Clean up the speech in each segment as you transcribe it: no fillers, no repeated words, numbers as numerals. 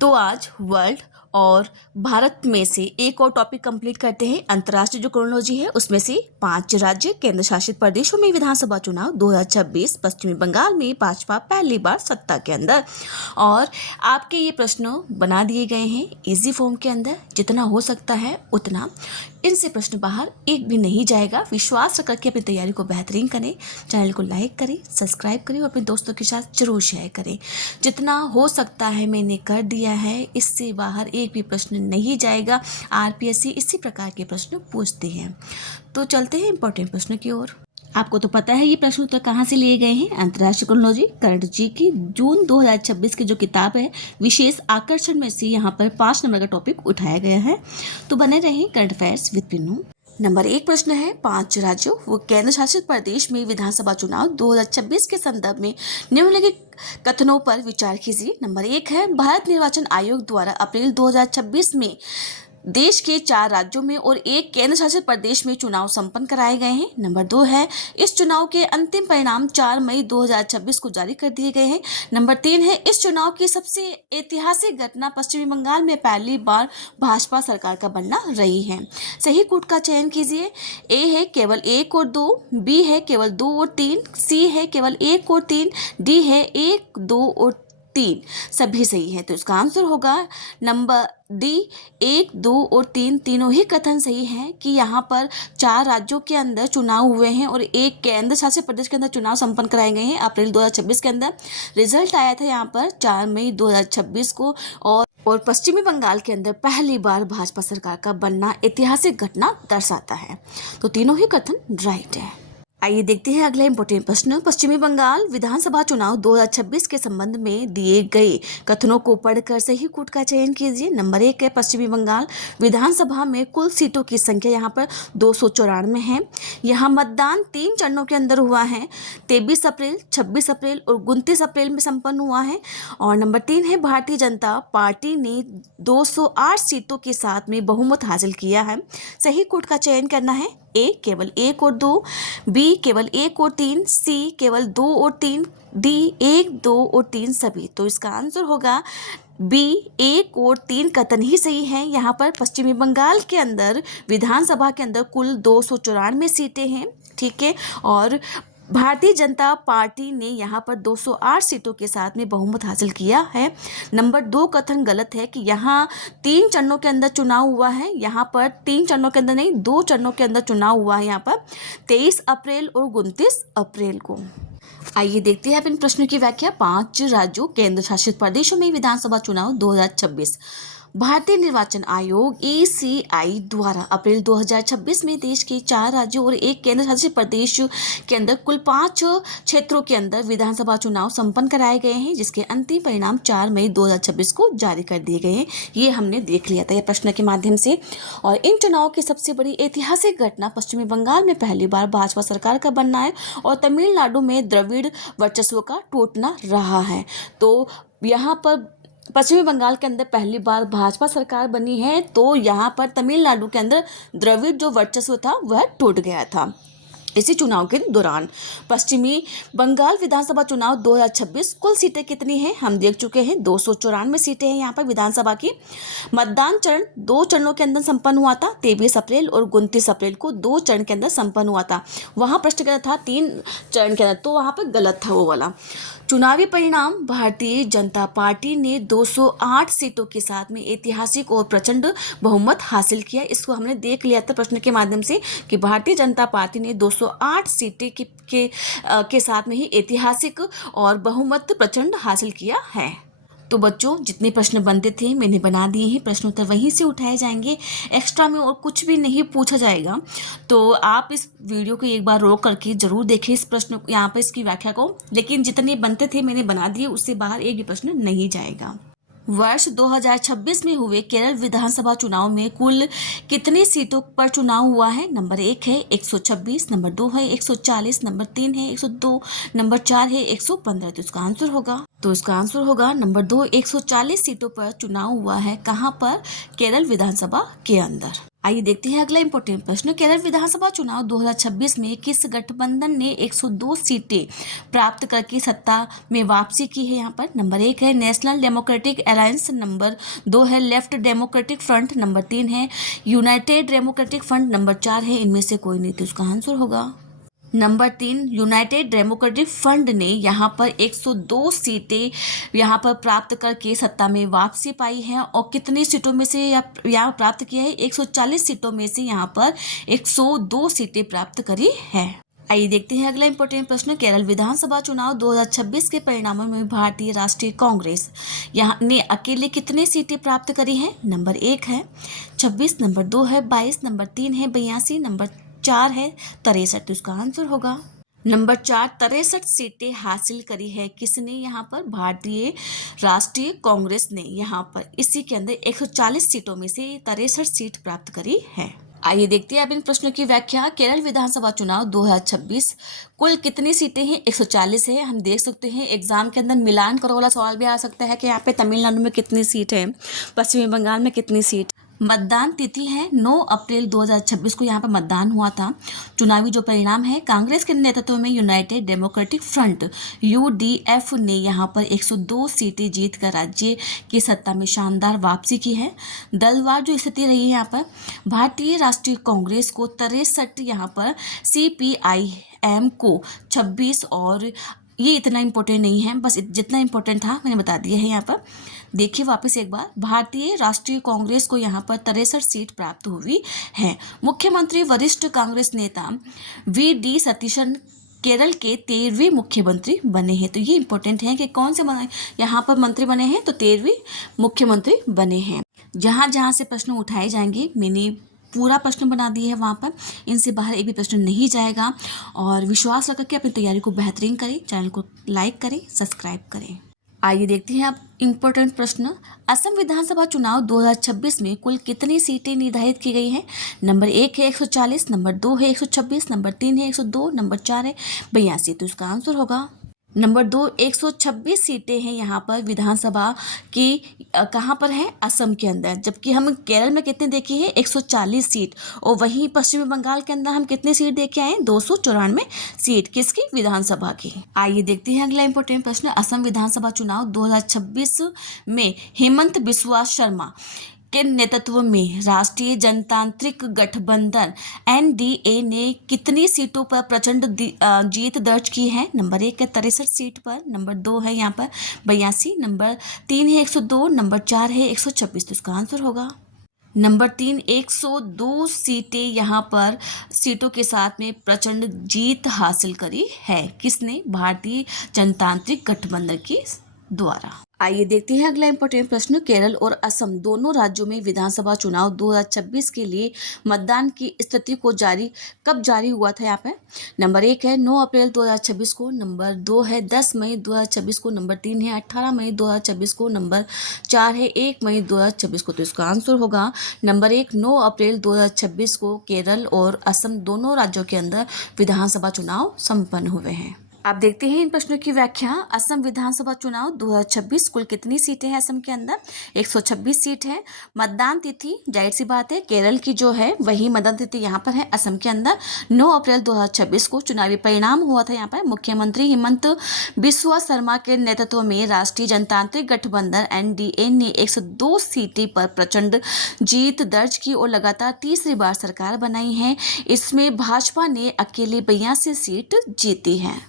तो आज वर्ल्ड और भारत में से एक और टॉपिक कंप्लीट करते हैं। अंतर्राष्ट्रीय जो क्रोनोलॉजी है उसमें से 5 राज्य केंद्र शासित प्रदेशों में विधानसभा चुनाव 2026। पश्चिमी बंगाल में भाजपा पहली बार सत्ता के अंदर। और आपके ये प्रश्न बना दिए गए हैं इजी फॉर्म के अंदर, जितना हो सकता है उतना। इनसे प्रश्न बाहर एक भी नहीं जाएगा। विश्वास रख के अपनी तैयारी को बेहतरीन करें। चैनल को लाइक करें, सब्सक्राइब करें और अपने दोस्तों के साथ जरूर शेयर करें। जितना हो सकता है मैंने कर दिया है, इससे बाहर एक भी प्रश्न नहीं जाएगा। आरपीएससी इसी प्रकार के प्रश्न पूछती है। तो चलते हैं इंपॉर्टेंट प्रश्न की ओर। आपको तो पता है ये प्रश्न उत्तर कहाँ से लिए गए हैं। अंतर्राष्ट्रीय क्रोनोलॉजी करंट जी की जून 2026 की जो किताब है, विशेष आकर्षण में से यहाँ पर 5 नंबर का टॉपिक उठाया गया है। तो बने रहें current affairs with Pinnu. Number 1 प्रश्न है, 5 राज्यों व केंद्र शासित प्रदेश में विधानसभा चुनाव 2026 के संदर्भ में निम्नलिखित कथनों पर विचार कीजिए। नंबर 1 है, भारत निर्वाचन आयोग द्वारा अप्रैल 2026 में देश के 4 राज्यों में और 1 केंद्र शासित प्रदेश में चुनाव संपन्न कराए गए हैं। नंबर 2 है, इस चुनाव के अंतिम परिणाम 4 मई 2026 को जारी कर दिए गए हैं। नंबर 3 है, इस चुनाव की सबसे ऐतिहासिक घटना पश्चिमी बंगाल में पहली बार भाजपा सरकार का बनना रही है। सही कूट का चयन कीजिए। ए है केवल 1 और 2, बी है केवल 2 और 3, सी है केवल 1 और 3, डी है 1, 2 और 3। सभी सही है, तो इसका आंसर होगा नंबर डी, 1, 2 और 3 तीनों ही कथन सही हैं कि यहाँ पर 4 राज्यों के अंदर चुनाव हुए हैं और 1 केंद्र शासित प्रदेश के अंदर चुनाव संपन्न कराए गए हैं अप्रैल 2026 के अंदर। रिजल्ट आया था यहाँ पर 4 मई 2026 को। और पश्चिमी बंगाल के अंदर पहली बार भाजपा सरकार का बनना ऐतिहासिक घटना दर्शाता है। तो तीनों ही कथन राइट है। आइए देखते हैं अगला इंपॉर्टेंट प्रश्न। पश्चिमी बंगाल विधानसभा चुनाव 2026 के संबंध में दिए गए कथनों को पढ़कर सही कूट का चयन कीजिए। नंबर 1 है, पश्चिमी बंगाल विधानसभा में कुल सीटों की संख्या यहाँ पर 294 है। यहाँ मतदान 3 चरणों के अंदर हुआ है। 23 अप्रैल, 26 अप्रैल और 29 अप्रैल में संपन्न हुआ है। और नंबर 3 है, भारतीय जनता पार्टी ने 208 सीटों के साथ में बहुमत हासिल किया है। सही कूट का चयन करना है। ए केवल 1 और 2, बी केवल 1 और 3, सी केवल 2 और 3, डी 1, 2 और 3 सभी। तो इसका आंसर होगा बी, 1 और 3 कथन ही सही है। यहाँ पर पश्चिमी बंगाल के अंदर विधानसभा के अंदर कुल 294 सीटें हैं, ठीक है। और भारतीय जनता पार्टी ने यहाँ पर 208 सीटों के साथ में बहुमत हासिल किया है। नंबर 2 कथन गलत है कि यहाँ 3 चरणों के अंदर चुनाव हुआ है। यहाँ पर 3 चरणों के अंदर नहीं, 2 चरणों के अंदर चुनाव हुआ है यहाँ पर 23 अप्रैल और 29 अप्रैल को। आइए देखते हैं अब इन प्रश्नों की व्याख्या। 5 राज्यों केंद्र शासित प्रदेशों में विधानसभा चुनाव 2026। भारतीय निर्वाचन आयोग ECI द्वारा अप्रैल 2026 में देश के 4 राज्यों और 1 केंद्र शासित प्रदेश के अंदर कुल 5 क्षेत्रों के अंदर विधानसभा चुनाव संपन्न कराए गए हैं, जिसके अंतिम परिणाम 4 मई 2026 को जारी कर दिए गए हैं। ये हमने देख लिया था ये प्रश्न के माध्यम से। और इन चुनाव की सबसे बड़ी ऐतिहासिक घटना पश्चिमी बंगाल में पहली बार भाजपा सरकार का बनना है और तमिलनाडु में द्रविड़ वर्चस्व का टूटना रहा है। तो यहाँ पर पश्चिमी बंगाल के अंदर पहली बार भाजपा सरकार बनी है, तो यहाँ पर तमिलनाडु के अंदर द्रविड़ जो वर्चस्व था वह टूट गया था इसी चुनाव के दौरान। पश्चिमी बंगाल विधानसभा चुनाव 2026 कुल सीटें कितनी हैं हम देख चुके हैं। 294 सीटें हैं यहाँ पर विधानसभा की। मतदान चरण 2 चरणों के अंदर संपन्न हुआ था। 23 अप्रैल और 29 अप्रैल को 2 चरण के अंदर संपन्न हुआ था। वहाँ प्रश्न कहता था 3 चरण के अंदर, तो वहाँ पर गलत था वो वाला। चुनावी परिणाम, भारतीय जनता पार्टी ने 208 सीटों के साथ में ऐतिहासिक और प्रचंड बहुमत हासिल किया। इसको हमने देख लिया था प्रश्न के माध्यम से कि भारतीय जनता पार्टी ने 208 सीटें के साथ में ही ऐतिहासिक और बहुमत प्रचंड हासिल किया है। तो बच्चों, जितने प्रश्न बनते थे मैंने बना दिए हैं। प्रश्नोत्तर वहीं से उठाए जाएंगे, एक्स्ट्रा में और कुछ भी नहीं पूछा जाएगा। तो आप इस वीडियो को एक बार रोक करके जरूर देखें इस प्रश्न यहाँ पर इसकी व्याख्या को। लेकिन जितने बनते थे मैंने बना दिए, उससे बाहर एक भी प्रश्न नहीं जाएगा। वर्ष 2026 में हुए केरल विधानसभा चुनाव में कुल कितनी सीटों पर चुनाव हुआ है। नंबर 1 है 126, नंबर 2 है 140, नंबर 3 है 102, नंबर 4 है 115। तो इसका आंसर होगा नंबर 2, 140 सीटों पर चुनाव हुआ है। कहाँ पर? केरल विधानसभा के अंदर। आइए देखते हैं अगला इंपॉर्टेंट प्रश्न। केरल विधानसभा चुनाव 2026 में किस गठबंधन ने 102 सीटें प्राप्त करके सत्ता में वापसी की है? यहाँ पर नंबर 1 है नेशनल डेमोक्रेटिक अलायंस, नंबर 2 है लेफ्ट डेमोक्रेटिक फ्रंट, नंबर 3 है यूनाइटेड डेमोक्रेटिक फ्रंट, नंबर 4 है इनमें से कोई नहीं। तो इसका आंसर होगा नंबर 3 यूनाइटेड डेमोक्रेटिक फ्रंट ने यहाँ पर 102 सीटें यहाँ पर प्राप्त करके सत्ता में वापसी पाई है। और कितनी सीटों में से यहाँ प्राप्त किया है? 140 सीटों में से यहाँ पर 102 सीटें प्राप्त करी है। आइए देखते हैं अगला इंपॉर्टेंट प्रश्न। केरल विधानसभा चुनाव 2026 के परिणामों में भारतीय राष्ट्रीय कांग्रेस यहाँ ने अकेले कितनी सीटें प्राप्त करी हैं? नंबर 1 है 26, नंबर 2 है 22, नंबर 3 है 82, नंबर 4 है 63। तो इसका आंसर होगा नंबर 4 63 सीटें हासिल करी है। किसने? यहाँ पर भारतीय राष्ट्रीय कांग्रेस ने यहाँ पर इसी के अंदर 140 सीटों में से 63 सीट प्राप्त करी है। आइए देखते हैं अब इन प्रश्नों की व्याख्या। केरल विधानसभा चुनाव 2026 कुल कितनी सीटें हैं? 140 है। हम देख सकते हैं एग्जाम के अंदर मिलान करो वाला सवाल भी आ सकता है कि यहाँ पे तमिलनाडु में कितनी सीट है, पश्चिमी बंगाल में कितनी सीट। मतदान तिथि है 9 अप्रैल 2026 को यहाँ पर मतदान हुआ था। चुनावी जो परिणाम है, कांग्रेस के नेतृत्व में यूनाइटेड डेमोक्रेटिक फ्रंट यूडीएफ ने यहाँ पर 102 सीटें जीतकर राज्य की सत्ता में शानदार वापसी की है। दलवार जो स्थिति रही है यहाँ पर, भारतीय राष्ट्रीय कांग्रेस को 63 यहाँ पर, सीपीआईएम को 26 और ये इतना इम्पोर्टेंट नहीं है, बस जितना इम्पोर्टेंट था मैंने बता दिया है। यहाँ पर देखिए वापस एक बार, भारतीय राष्ट्रीय कांग्रेस को यहाँ पर 63 सीट प्राप्त हुई है। मुख्यमंत्री वरिष्ठ कांग्रेस नेता वी.डी. सतीशन केरल के 13वें मुख्यमंत्री बने हैं। तो ये इंपॉर्टेंट है कि कौन से यहाँ पर मंत्री बने हैं, तो 13वें मुख्यमंत्री बने हैं। जहाँ जहाँ से प्रश्न उठाए जाएंगे मैंने पूरा प्रश्न बना दिया है, वहाँ पर इनसे बाहर एक भी प्रश्न नहीं जाएगा। और विश्वास रख के अपनी तैयारी को बेहतरीन करें, चैनल को लाइक करें, सब्सक्राइब करें। आइए देखते हैं अब इम्पोर्टेंट प्रश्न। असम विधानसभा चुनाव 2026 में कुल कितनी सीटें निर्धारित की गई हैं? नंबर 1 है 140, नंबर 2 है 126, नंबर 3 है 102, नंबर 4 है 82। तो इसका आंसर होगा नंबर 2 126 सीटें हैं यहाँ पर विधानसभा की। कहाँ पर है? असम के अंदर। जबकि हम केरल में कितने देखे हैं? 140 सीट। और वहीं पश्चिमी बंगाल के अंदर हम कितनी सीट देखे आए? 294 सीट। किसकी? विधानसभा की। आइए देखते हैं अगला इंपॉर्टेंट प्रश्न। असम विधानसभा चुनाव 2026 में हेमंत बिस्वा शर्मा के नेतृत्व में राष्ट्रीय जनतांत्रिक गठबंधन एनडीए ने कितनी सीटों पर प्रचंड जीत दर्ज की है? नंबर 1 है 63 सीट पर, नंबर 2 है यहाँ पर 82, नंबर 3 है 102, नंबर 4 है 126। तो इसका आंसर होगा नंबर 3 102 सीटें यहाँ पर सीटों के साथ में प्रचंड जीत हासिल करी है। किसने? भारतीय जनतांत्रिक गठबंधन के द्वारा। आइए देखते हैं अगला इंपॉर्टेंट प्रश्न। केरल और असम दोनों राज्यों में विधानसभा चुनाव 2026 के लिए मतदान की स्थिति को कब जारी हुआ था? यहाँ पे नंबर 1 है 9 अप्रैल 2026 को, नंबर 2 है 10 मई 2026 को, नंबर 3 है 18 मई 2026 को, नंबर 4 है 1 मई 2026 को। तो इसका आंसर होगा नंबर 1 9 अप्रैल 2026 को केरल और असम दोनों राज्यों के अंदर विधानसभा चुनाव संपन्न हुए हैं। आप देखते हैं इन प्रश्नों की व्याख्या। असम विधानसभा चुनाव 2026 कुल कितनी सीटें हैं असम के अंदर? 126 सीट है। मतदान तिथि जाहिर सी बात है केरल की जो है वही मतदान तिथि यहाँ पर है असम के अंदर 9 अप्रैल 2026 को। चुनावी परिणाम हुआ था यहाँ पर मुख्यमंत्री हेमंत बिस्वा शर्मा के नेतृत्व में राष्ट्रीय जनतांत्रिक गठबंधन एनडीए ने 102 सीटें पर प्रचंड जीत दर्ज की और लगातार तीसरी बार सरकार बनाई है। इसमें भाजपा ने अकेले 82 सीट जीती है।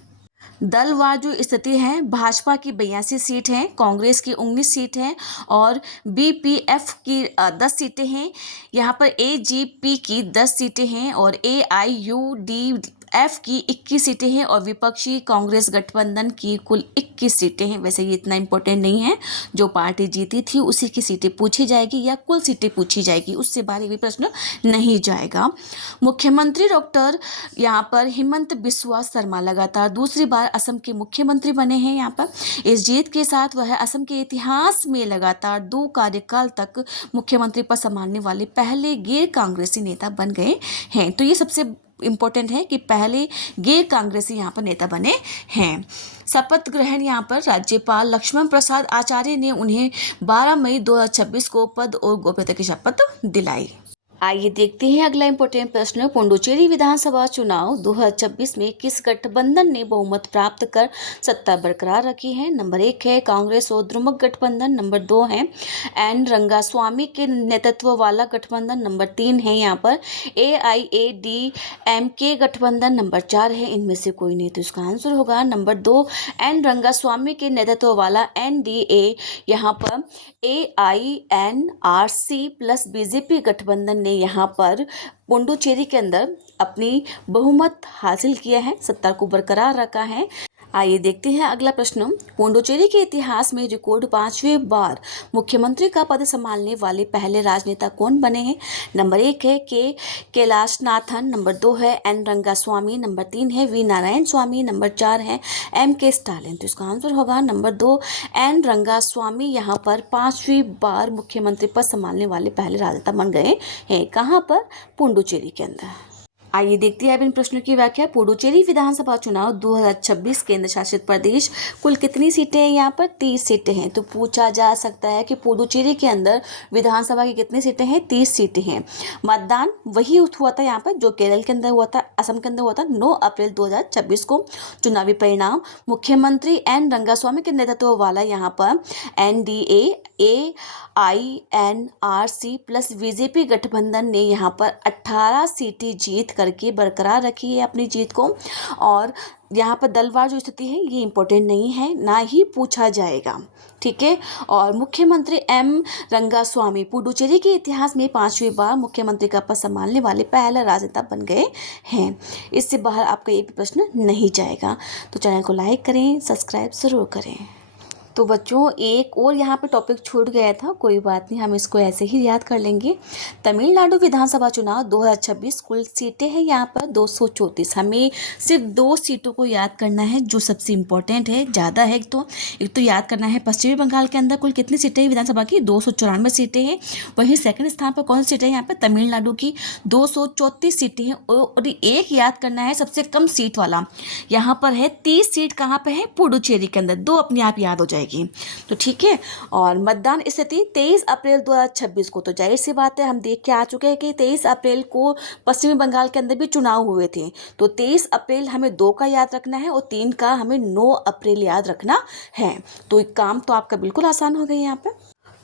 दलवार जो स्थिति है, भाजपा की 82 सीट है, कांग्रेस की 19 सीट है और बीपीएफ की 10 सीटें हैं। यहाँ पर एजीपी की 10 सीटें हैं और एआईयूडीएफ की 21 सीटें हैं और विपक्षी कांग्रेस गठबंधन की कुल 21 सीटें हैं। वैसे ये इतना इम्पोर्टेंट नहीं है, जो पार्टी जीती थी उसी की सीटें पूछी जाएगी या कुल सीटें पूछी जाएगी, उससे बाहर भी प्रश्न नहीं जाएगा। मुख्यमंत्री डॉक्टर यहाँ पर हेमंत बिस्वा शर्मा लगातार दूसरी बार असम के मुख्यमंत्री बने हैं। यहाँ पर इस जीत के साथ वह असम के इतिहास में लगातार 2 कार्यकाल तक मुख्यमंत्री पद संभालने वाले पहले गैर कांग्रेसी नेता बन गए हैं। तो ये सबसे इम्पोर्टेंट है कि पहले गैर कांग्रेसी यहाँ पर नेता बने हैं। शपथ ग्रहण यहाँ पर राज्यपाल लक्ष्मण प्रसाद आचार्य ने उन्हें 12 मई 2026 को पद और गोपनीयता की शपथ दिलाई। आइए देखते हैं अगला इंपॉर्टेंट प्रश्न। पुडुचेरी विधानसभा चुनाव 2026 में किस गठबंधन ने बहुमत प्राप्त कर सत्ता बरकरार रखी है? नंबर 1 है कांग्रेस और द्रमुक गठबंधन, नंबर 2 है एन रंगास्वामी के नेतृत्व वाला गठबंधन, नंबर 3 है यहाँ पर AIADMK गठबंधन, नंबर 4 है इनमें से कोई नहीं। तो इसका आंसर होगा नंबर 2 एन रंगास्वामी के नेतृत्व वाला NDA। यहाँ पर AINRC प्लस BJP गठबंधन ने यहाँ पर पुडुचेरी के अंदर अपनी बहुमत हासिल किया है, सत्ता को बरकरार रखा है। आइए देखते हैं अगला प्रश्न। पुडुचेरी के इतिहास में रिकॉर्ड 5वीं बार मुख्यमंत्री का पद संभालने वाले पहले राजनेता कौन बने हैं? नंबर 1 है कैलाशनाथन, नंबर 2 है एन रंगास्वामी, नंबर 3 है वी नारायण स्वामी, नंबर 4 है MK स्टालिन। तो इसका आंसर होगा नंबर 2 एन रंगास्वामी यहाँ पर 5वीं बार मुख्यमंत्री पद संभालने वाले पहले राजनेता बन गए हैं। कहाँ पर? पुडुचेरी के अंदर। आइए देखते हैं अब इन प्रश्नों की व्याख्या। पुडुचेरी विधानसभा चुनाव 2026 केंद्र शासित प्रदेश, कुल कितनी सीटें हैं? यहाँ पर 30 सीटें हैं। तो पूछा जा सकता है कि पुडुचेरी के अंदर विधानसभा की कितनी सीटें हैं? 30 सीटें हैं। मतदान वही हुआ था यहाँ पर जो केरल के अंदर हुआ था, असम के अंदर हुआ था 9 अप्रैल 2026 को। चुनावी परिणाम मुख्यमंत्री एन रंगास्वामी के नेतृत्व वाला यहाँ पर NDA AINRC प्लस BJP गठबंधन ने यहाँ पर 18 सीटें जीत करके बरकरार रखी है अपनी जीत को। और यहाँ पर दलवार जो स्थिति है ये इम्पोर्टेंट नहीं है, ना ही पूछा जाएगा, ठीक है। और मुख्यमंत्री एम रंगास्वामी पुडुचेरी के इतिहास में 5वीं बार मुख्यमंत्री का पद संभालने वाले पहला राजनेता बन गए हैं। इससे बाहर आपका ये भी प्रश्न नहीं जाएगा। तो चैनल को लाइक करें, सब्सक्राइब ज़रूर करें। तो बच्चों एक और यहाँ पे टॉपिक छूट गया था, कोई बात नहीं, हम इसको ऐसे ही याद कर लेंगे। तमिलनाडु विधानसभा चुनाव 2026 कुल सीटें हैं यहाँ पर 234। हमें सिर्फ 2 सीटों को याद करना है जो सबसे इम्पोर्टेंट है, ज़्यादा है तो एक तो याद करना है पश्चिमी बंगाल के अंदर कुल कितनी सीटें हैं विधानसभा की? 294 सीटें हैं। वहीं सेकंड स्थान पर कौन सी सीटें हैं? यहाँ पर तमिलनाडु की 234 सीटें हैं। और एक याद करना है सबसे कम सीट वाला यहाँ पर है 30 सीट। कहाँ पर है? पुडुचेरी के अंदर। 2 अपने आप याद हो जाएगी, तो ठीक है। और मतदान स्थिति 23 अप्रैल 2026 को, तो जाहिर सी बात है हम देख के आ चुके हैं कि 23 अप्रैल को पश्चिमी बंगाल के अंदर भी चुनाव हुए थे। तो 23 अप्रैल हमें 2 का याद रखना है और 3 का हमें 9 अप्रैल याद रखना है। तो काम तो आपका बिल्कुल आसान हो गया यहाँ पे।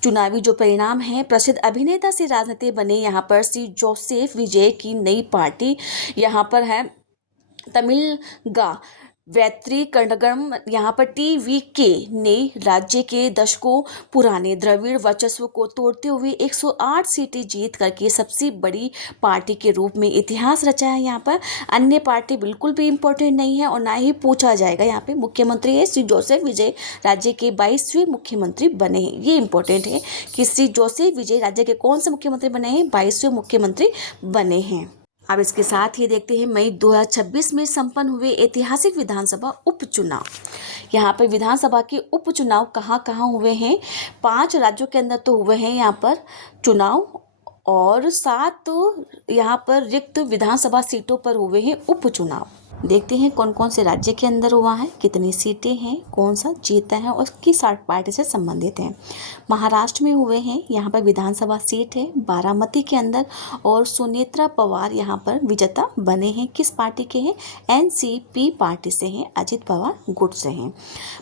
चुनावी जो परिणाम है, प्रसिद्ध अभिनेता से राजनीति बने यहाँ पर सी जोसेफ विजय की नई पार्टी यहाँ पर है तमिलगा वैत्री कड़गम। यहाँ पर TVK ने राज्य के दशकों पुराने द्रविड़ वर्चस्व को तोड़ते हुए 108 सीटें जीत करके सबसे बड़ी पार्टी के रूप में इतिहास रचा है। यहाँ पर अन्य पार्टी बिल्कुल भी इम्पोर्टेंट नहीं है और ना ही पूछा जाएगा। यहाँ पे मुख्यमंत्री है श्री जोसेफ विजय, राज्य के 22वें मुख्यमंत्री बने हैं। ये इंपॉर्टेंट है कि श्री जोसेफ विजय राज्य के कौन से मुख्यमंत्री बने हैं? 22वें मुख्यमंत्री बने हैं। अब इसके साथ ही देखते हैं मई 2026 में संपन्न हुए ऐतिहासिक विधानसभा उपचुनाव। यहाँ पर विधानसभा के उपचुनाव कहाँ कहाँ हुए हैं? 5 राज्यों के अंदर तो हुए हैं यहाँ पर चुनाव, और 7 यहाँ पर रिक्त विधानसभा सीटों पर हुए हैं उपचुनाव। देखते हैं कौन कौन से राज्य के अंदर हुआ है, कितनी सीटें हैं, कौन सा जीता है और किस पार्टी से संबंधित है। महाराष्ट्र में हुए हैं, यहाँ पर विधानसभा सीट है बारामती के अंदर, और सुनेत्रा पवार यहाँ पर विजेता बने हैं। किस पार्टी के हैं? NCP पार्टी से हैं, अजित पवार गुट से हैं।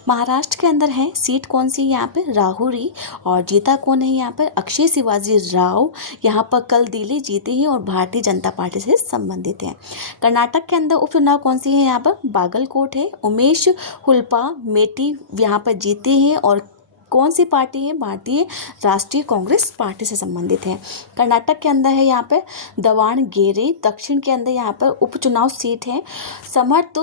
महाराष्ट्र के अंदर है सीट कौन सी? यहाँ पर राहुरी, और जीता कौन है? यहाँ पर अक्षय शिवाजी राव यहाँ पर कल दिल्ली जीते हैं और भारतीय जनता पार्टी से संबंधित हैं। कर्नाटक के अंदर उपचुनाव कौन सी है? यहाँ पर बागलकोट है, उमेश हुल्पा मेटी यहाँ पर जीते हैं और कौन सी पार्टी है? भारतीय राष्ट्रीय कांग्रेस पार्टी से संबंधित है। कर्नाटक के अंदर है यहाँ पे दावणगेरे। दक्षिण के अंदर यहाँ पर उपचुनाव सीट है समर्थ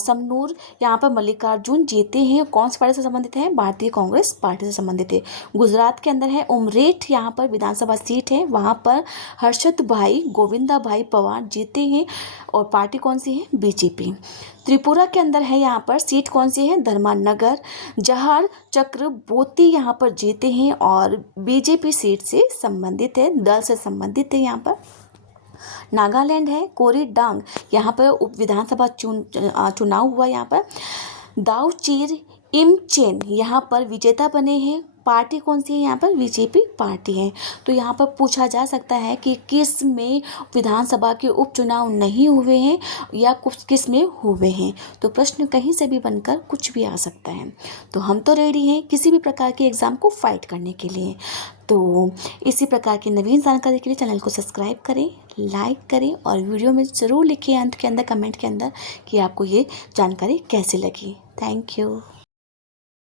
समनूर, यहाँ पर मल्लिकार्जुन जीते हैं, कौन सी पार्टी से संबंधित है? भारतीय कांग्रेस पार्टी से संबंधित है। गुजरात के अंदर है उमरेठ, यहाँ पर विधानसभा सीट है, वहाँ पर हर्षद भाई गोविंदा भाई पवार जीते हैं और पार्टी कौन सी है? BJP। त्रिपुरा के अंदर है यहाँ पर सीट कौन सी है? धर्मानगर, जहार चक्रबोती यहाँ पर जीते हैं और BJP सीट से संबंधित है, दल से संबंधित है। यहाँ पर नागालैंड है कोरीडांग, यहाँ पर उप विधानसभा चुनाव हुआ। यहाँ पर दावचीर इमचेन यहाँ पर विजेता बने हैं, पार्टी कौन सी है यहाँ पर, बीजेपी पार्टी है। तो यहाँ पर पूछा जा सकता है कि किस में विधानसभा के उपचुनाव नहीं हुए हैं या कुछ किस में हुए हैं। तो प्रश्न कहीं से भी बनकर कुछ भी आ सकता है। तो हम तो रेडी हैं किसी भी प्रकार के एग्ज़ाम को फाइट करने के लिए। तो इसी प्रकार की नवीन जानकारी के लिए चैनल को सब्सक्राइब करें, लाइक करें और वीडियो में ज़रूर लिखिए अंत के अंदर कमेंट के अंदर कि आपको ये जानकारी कैसी लगी। Thank you.